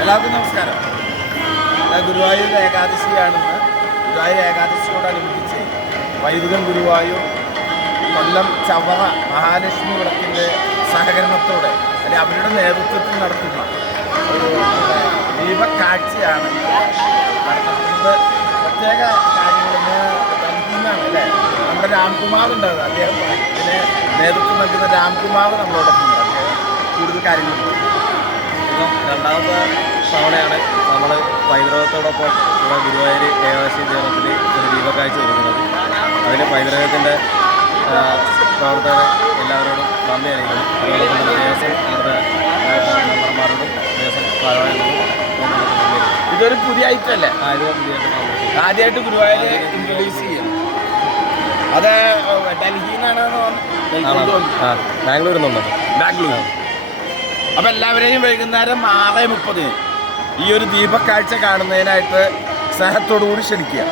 എല്ലാവർക്കും നമസ്കാരം. ഗുരുവായൂർ ഏകാദശിയാണെന്ന്. ഗുരുവായൂർ ഏകാദശിയോടനുബന്ധിച്ച് വൈദികൻ ഗുരുവായൂർ കൊല്ലം ചവറ മഹാലക്ഷ്മി വിളക്കിൻ്റെ സഹകരണത്തോടെ അല്ലെങ്കിൽ അവരുടെ നേതൃത്വത്തിൽ നടത്തുന്ന ഒരു ദീപക്കാഴ്ചയാണ് നടത്തുന്നത്. പ്രത്യേക കാര്യങ്ങളിന്ന് നൽകുന്നതാണ് അല്ലേ. നമ്മുടെ രാംകുമാർ ഉണ്ടാകുന്നത്, അദ്ദേഹം ഇതിന് നേതൃത്വം നൽകുന്ന രാംകുമാർ നമ്മളോടൊപ്പം ഉണ്ട്. അദ്ദേഹം കൂടുതൽ കാര്യങ്ങളുണ്ട്. രണ്ടാമത്തെ തവണയാണ് നമ്മൾ പൈതൃകത്തോടൊപ്പം ഇവിടെ ഗുരുവായൂർ ഏകാദശി ദേവത്തിൽ ഒരു ദീപക്കാഴ്ച ഒരുക്കുന്നത്. അതിന് പൈതൃകത്തിൻ്റെ പ്രവർത്തകരെ എല്ലാവരോടും നന്ദി അറിയിക്കുന്നു. അതോടൊപ്പം തന്നെ ദേവസ്വം നമ്മുടെ മെമ്പർമാരോടും ദേവസ്വം ഭാരവാഹികളോടും ഇതൊരു പുതിയ ഐറ്റം അല്ലേ? ഇത് പുതിയ ആദ്യമായിട്ട് ഗുരുവായൂർ ഇൻട്രൊഡ്യൂസ് ചെയ്യും. അത് ഡൽഹിയിൽ നിന്നാണ് ബാംഗ്ലൂരിൽ നിന്നുണ്ട്. ബാംഗ്ലൂർ. അപ്പം എല്ലാവരെയും വൈകുന്നേരം 6:30 ഈ ഒരു ദീപക്കാഴ്ച കാണുന്നതിനായിട്ട് സ്നേഹത്തോടു കൂടി ക്ഷണിക്കുക.